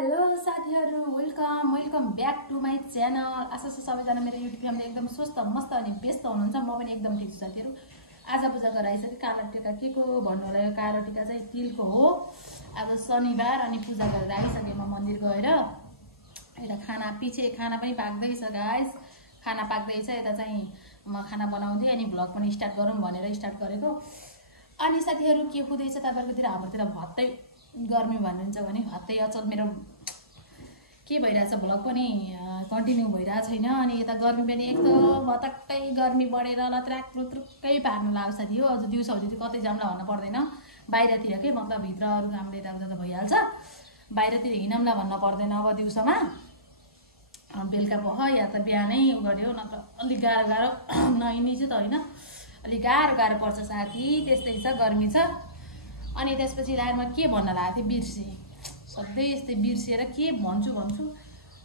Hello साथीहरु welcome back to my channel. आशा छ सबैजना मेरो युट्युब फ्यामिली एकदम स्वस्थ मस्त अनि व्यस्त हुनुहुन्छ। म पनि एकदम ठिक छु साथीहरु। आज पूजा गराइसके कालो टीका के को भन्नु होला। यो कालो टीका चाहिँ तिलको हो। आज शनिबार अनि पूजा गरेर आइसके म मन्दिर गएर। यता खाना पछि खाना पनि पाक्दैछ गाइस, खाना पाक्दैछ। यता चाहिँ म खाना बनाउँदै अनि भ्लग पनि स्टार्ट गरौँ भनेर स्टार्ट गरेको। अनि साथीहरु के हुँदैछ तपाईहरुकोतिर? हाम्रोतिर भत्तै गर्मी भन्नुहुन्छ भने भत्तै अचल मेरो के भइरहेछ, भ्लग पनि कन्टिन्यू भइरहेको छैन। अनि यता गर्मी पनि एकदम भतक्कै गर्मी बढेर लत्राक्कै पार्न लाग्छ साथी हो। अझ दिउँसो चाहिँ कतै जाम्ला भन्न पर्दैन बाहिरतिर के, मतलब भित्र अरू कामले यताउता त भइहाल्छ, बाहिरतिर हिँडम्ला भन्न पर्दैन अब दिउँसोमा। बेलुका पख या त बिहानै गऱ्यो नत्र अलिक गाह्रो नहिँड्ने चाहिँ त होइन, अलिक गाह्रो पर्छ साथी। त्यस्तै छ, गर्मी छ। अनि त्यसपछि लाइनमा के भन्न लागेको थिएँ बिर्सेँ। सधैँ यस्तै बिर्सिएर के भन्छु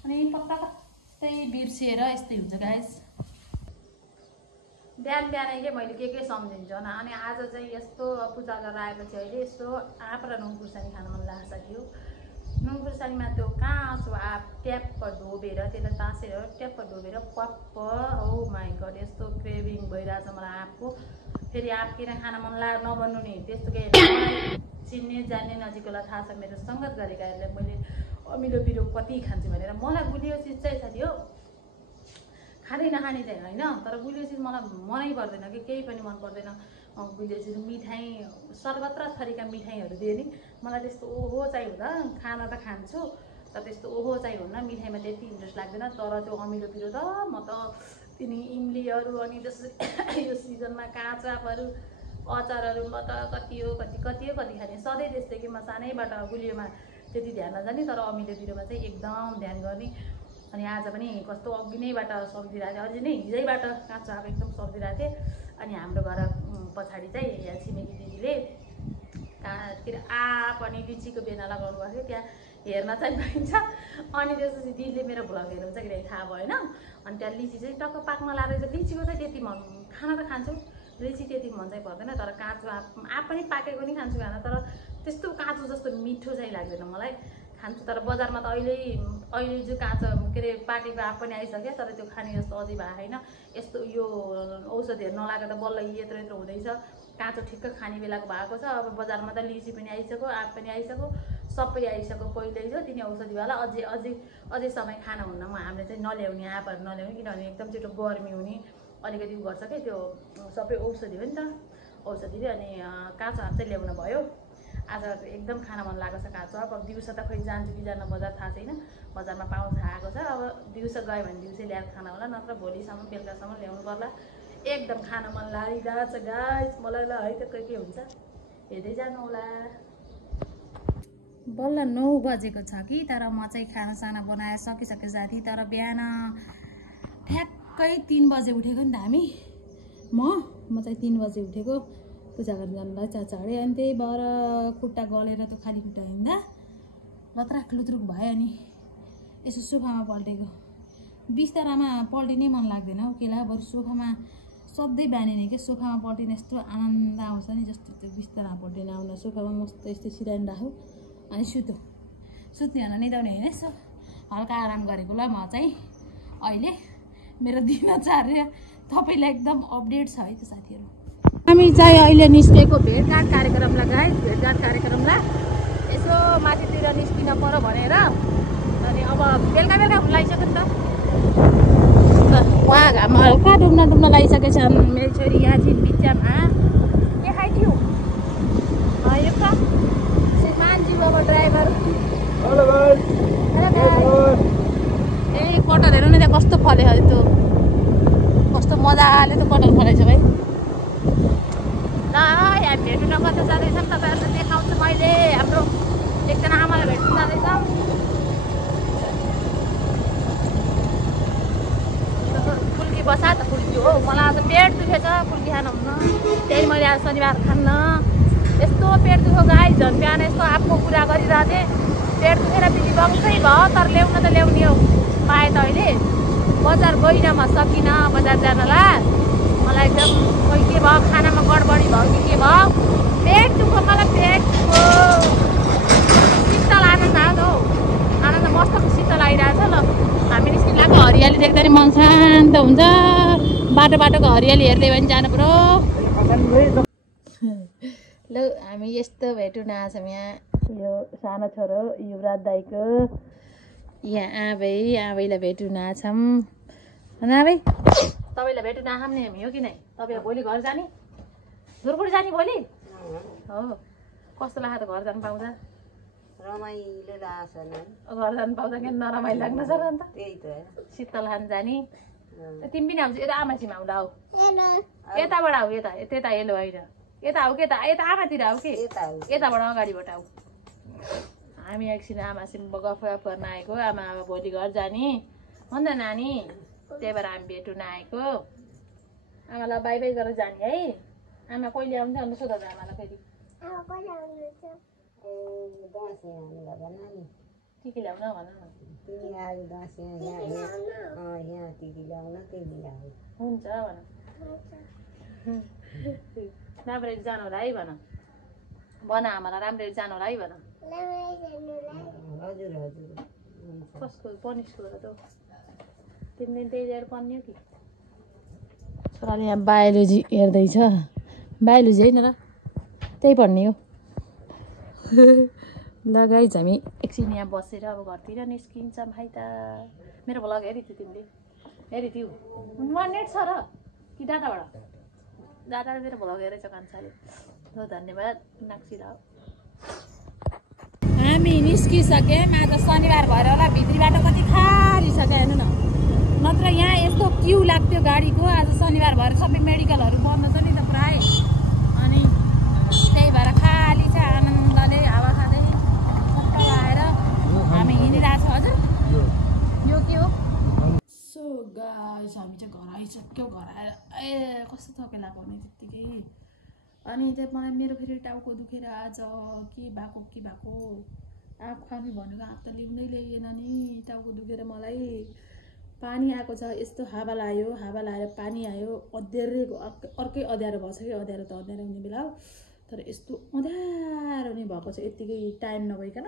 अनि पक्कै बिर्सिएर यस्तै हुन्छ गाइस। बिहानै के मैले के सम्झिन्छु होइन। अनि आज चाहिँ यस्तो पूजा गरेर आएपछि अहिले यस्तो आँप र नुन खुर्सानी खान मन लाग्छ साथी हो। नुन खुर्सानीमा त्यो काँचो आँप ट्याप्प डोबेर त्यसलाई तासेर tap डोबेर Pappu, oh my God यस्तो क्रेभिङ भइरहेछ मलाई आँपको। फेरि आँप किन खान मन लाग्यो नभन्नु नि। त्यस्तो के चिन्ने जान्ने नजिकलाई थाहा छ, मेरो सङ्गत गरेकाहरूले मैले अमिलो पिरो कति खान्छु भनेर। मलाई गुलियो चिज चाहिँ साथी हो खाँदै नखाने चाहिँ होइन, तर गुलियो चिज मलाई मनै पर्दैन कि केही पनि मन पर्दैन। गुलियो चिज मिठाई सर्वत र थरीका मिठाईहरू दियो नि मलाई त्यस्तो ओहो चाहिँ हुँदा। खाना त खान्छु तर त्यस्तो ओहो चाहिँ हुन्न, मिठाईमा त्यति इन्ट्रेस्ट लाग्दैन। तर त्यो अमिलो पिरो त म त तिनी इम्लीहरू अनि त्यसरी यो सिजनमा काँचो आँपहरू अचारहरू म त कति खाने सधैँ त्यस्तै कि म सानैबाट गुलियोमा त्यति ध्यान नजाने तर अमिलो पिरोमा चाहिँ एकदम ध्यान गर्ने। अनि आज पनि कस्तो अघि नैबाट सम्झिरहेको थिएँ, अझै नै हिजैबाट काँचो आँप एकदम सम्झिरहेको थिएँ। अनि हाम्रो घर पछाडि चाहिँ यहाँ छिमेकी दिदीले के अरे आँप अनि लिचीको बेना लगाउनु भएको थियो, त्यहाँ हेर्न चाहिँ पाइन्छ। अनि त्यसपछि दिदीले मेरो भ्लग हेर्नुहुन्छ किनकि थाहा भएन। अनि त्यहाँ लिची चाहिँ टक्क पाक्न लागेको रहेछ। लिचीको चाहिँ त्यति मन खान त खान्छु, लिची त्यति मन चाहिँ पर्दैन। तर काँचो आँप पनि पाकेको नि खान्छु खाना, तर त्यस्तो काँचो जस्तो मिठो चाहिँ लाग्दैन मलाई। खान्छु तर बजारमा त अहिले जो काँचो के अरे पाकेको आँप पनि आइसक्यो, तर त्यो खाने जस्तो अझै भएको छैन। यस्तो यो औषधिहरू नलागेर त बल्ल यत्रो हुँदैछ। काँचो ठिक्क खाने बेलाको भएको छ। अब बजारमा त लिची पनि आइसक्यो, आँप पनि आइसक्यो, सबै आइसक्यो पहिल्यै जो तिनी औषधिवाला। अझै समय खाना हुन्न। हामीले चाहिँ नल्याउने आँपहरू नल्याउने, किनभने एकदम छिटो गर्मी हुने अलिकति गर्छ कि त्यो सबै औषधि हो नि त, औषधिले। अनि काँचो आँप चाहिँ ल्याउनु भयो। आज एकदम खान मन लागेको छ काँचो आँप। अब दिउँसो त खोइ जान्छु कि जान्न बजार थाहा छैन, बजारमा पाउँछ आएको छ। अब दिउँसो गयो भने दिउँसै ल्याएर खाना होला, नत्र भोलिसम्म बेलुकासम्म ल्याउनु पर्ला। एकदम खान मन लागिरहेछ गाइस मलाई। ल है त के हुन्छ हेर्दै जानु होला। बल्ल 9 बजेको छ कि, तर म चाहिँ खानासाना बनाएर सकिसके साथी। तर बिहान ठ्याक्कै 3 बजे उठेको नि त हामी। म चाहिँ 3 बजे उठेको पूजा गर्न जानुलाई चाचाडे। अनि त्यही भएर खुट्टा गलेर त्यो खाली खुट्टा हिँड्दा लत्राक लुत्रुक भयो। अनि यसो सोफामा पल्टेको। बिस्तारामा पल्टिनै मन लाग्दैन हो केला, बरु सोफामा सधैँ बानिने के सोफामा पल्टिने यस्तो आनन्द आउँछ नि, जस्तो त्यो बिस्तारामा पल्टिन आउन। सोफामा मस्त यस्तो सिरानी राखौँ अनि सुत्ने होइन निदाउने होइन, यसो हल्का आराम गरेको। ल म चाहिँ अहिले मेरो दिनचर्या तपाईँलाई एकदम अपडेट छ है त साथीहरू। हामी चाहिँ अहिले निस्केको भेटघाट कार्यक्रमलाई गाइस, भेटघाट कार्यक्रमलाई यसो माथितिर निस्किन पर्यो भनेर। अनि अब बेलुका हुन लागिसक्यो नि त, उहाँ घाममा हल्का डुब्न लागिसकेको छ। मेरो छोरी यहाँ चाहिँ बिचमा के खाइदियो यो त श्रीमानजी अब ड्राइभर। ए कटहर हेर्नु नि त्यहाँ कस्तो फल्यो त्यो, कस्तो मजाले त्यो कटहर फलेछ भाइ। ल यहाँ भेट्नु नगर्दा जाँदैछ नि तपाईँहरूलाई देखाउँछु मैले। हाम्रो एकजना आमालाई भेट्नु जाँदैछ। फुल्की बसा त फुल्की हो। मलाई आज पेट दुखेछ, फुल्की खानु हुन्न, त्यही मैले आज शनिबार खान्न। यस्तो पेट दुख्यो गाई, झन् बिहान यस्तो आँपको कुरा गरिरहेको थिएँ, पेट दुखेर बिजी बङ्सै भयो। तर ल्याउन त ल्याउने हो पाएँ त अहिले। बजार गइनँ म, सकिनँ बजार जानलाई। मलाई एकदम खोइ के भयो, खानामा गडबडी भयो कि के भयो, पेट दुख्यो मलाई। पेटको शीतल आनन्द आयो त हौ। हरियाली देख्दा नि मन शान्त हुन्छ बाटो बाटोको हरियाली हेर्दै भने जानु पर्यो ल हामी यस्तो भेटुन आछौँ यहाँ यो सानो छोरो युवराज दाईको यहाँ आबैलाई भेटुन आछौँ आबै तपाईँलाई भेटुन आछौँ नि हामी हो कि नै तपाईँ भोलि घर जाने धुरकुट जाने भोलि हो कस्तो लाग्छ त घर जानु पाउँदा रमाइलो लाग्छ नि घर जानु पाउँदा किन नरमाइलो लाग्न छ र अन्त त्यही त शीतल खान जाने तिमी पनि आउँछ यता आमासीमा आउँदा आऊ यताबाट आऊ यता त्यता हेलो होइन यता आऊ के त यता आमातिर आऊ के यताबाट अगाडिबाट आऊ हामी एकछिन आमासँग गफ गर्न आएको आमा अब भोलि घर जाने हो नि त नानी त्यही भएर हामी भेटुन आएको आमालाई बाई बाई गरेर जाने है आमा कहिले आउँछ अन्त सोध आमालाई फेरि के ल्याउन भन न हुन्छ भन राम्ररी जानु होला है भन भन आमालाई राम्ररी जानु होला है भन कसको पनिसको त तिमीले त्यही लिएर पन्यो कि छोराले यहाँ बायोलोजी हेर्दैछ बायोलोजी होइन र त्यही पढ्ने हो ल गाइज हामी एकछिन यहाँ बसेर अब घरतिर निस्किन्छौँ है त मेरो भ्लग हेरिथ्यौ तिमीले हेरिथ्यौ 1 नेट छ र कि डाटाबाट डाटाबाट मेरो भ्लग हेरेछ कान्छाले ल धन्यवाद नाक्सी ल हामी निस्किसक्यौँ आज शनिबार भएर होला भित्री बाटो कति खाली छ त्यहाँ हेर्नु न नत्र यहाँ यस्तो क्यु लाग्थ्यो गाडीको आज शनिबार भएर सबै मेडिकलहरू बन्द छ नि त प्राय अनि त्यही भएर खाली छ आनन्दले हावा खाँदै आएर हामी हिँडिरहेको छौँ हजुर यो के हो सो गाइस हामी चाहिँ घर आइसक्यो घर आएर ए कस्तो थके लाग्यो भने त्यत्तिकै अनि त्यो मलाई मेरो फेरि टाउको दुखेर आज के भएको आँप खानु भनेको आँप त ल्याउँदै ल्याइएन नि टाउको दुखेर मलाई पानी आएको छ यस्तो हावा लाएर पानी आयो अँध्यारो अर्कै अँध्यारो भएको छ कि अँध्यारो त अँध्यारो हुने बेला हो तर यस्तो अँध्यारो नै भएको छ यत्तिकै टाइम नभइकन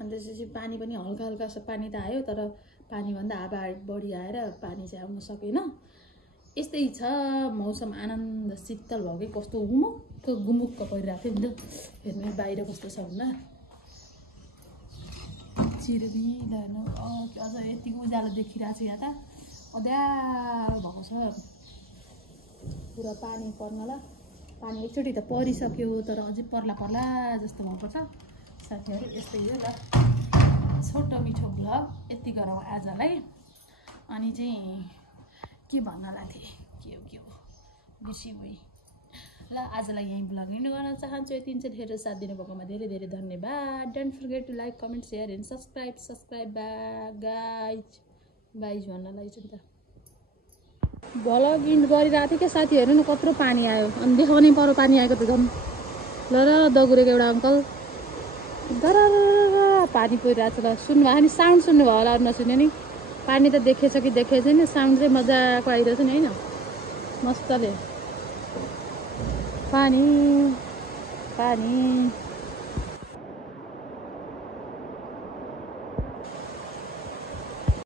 अनि त्यसपछि पानी पनि हल्का हल्का पानी त आयो तर पानीभन्दा हावा बढी आएर पानी चाहिँ आउन सकेन यस्तै छ मौसम आनन्द शीतल भयो कि कस्तो गुमुक्क परिरहेको थियो नि त हेर्नु बाहिर कस्तो छ भन्दा चिरबिल हेर्नु अझ यतिको उज्यालो देखिरहेको छ यहाँ त अँध्यारो भएको छ पुरा पानी पर्नला पानी एकचोटि त परिसक्यो तर अझै पर्ला जस्तो भएको छ साथीहरू यस्तै हो ल छोटो मिठो भ्लग यति गरौँ आजलाई अनि चाहिँ के भन्नलाई थिएँ के हो बिर्सी भई ल आजलाई यहीँ भ्लग हिँड्नु गर्न चाहन्छु यति चाहिँ हेरेर साथ दिनुभएकोमा धेरै धेरै धन्यवाद don't forget to like comment share and subscribe guys भन्नलाई चाहिँ त भ्लग इन्ड गरिरहेको थिएँ क्या साथीहरू न कत्रो पानी आयो अनि देखाउनै पर्यो पानी आएको त झन् ल दगुरेको एउटा अङ्कल दर पानी परिरहेको छ ल सुन्नुभयो नि साउन्ड सुन्नुभयो होला नसुन्यो नि पानी त देखेछ कि देखेछ नि साउन्ड चाहिँ मजाको आइरहेछ नि होइन मस्तले पानी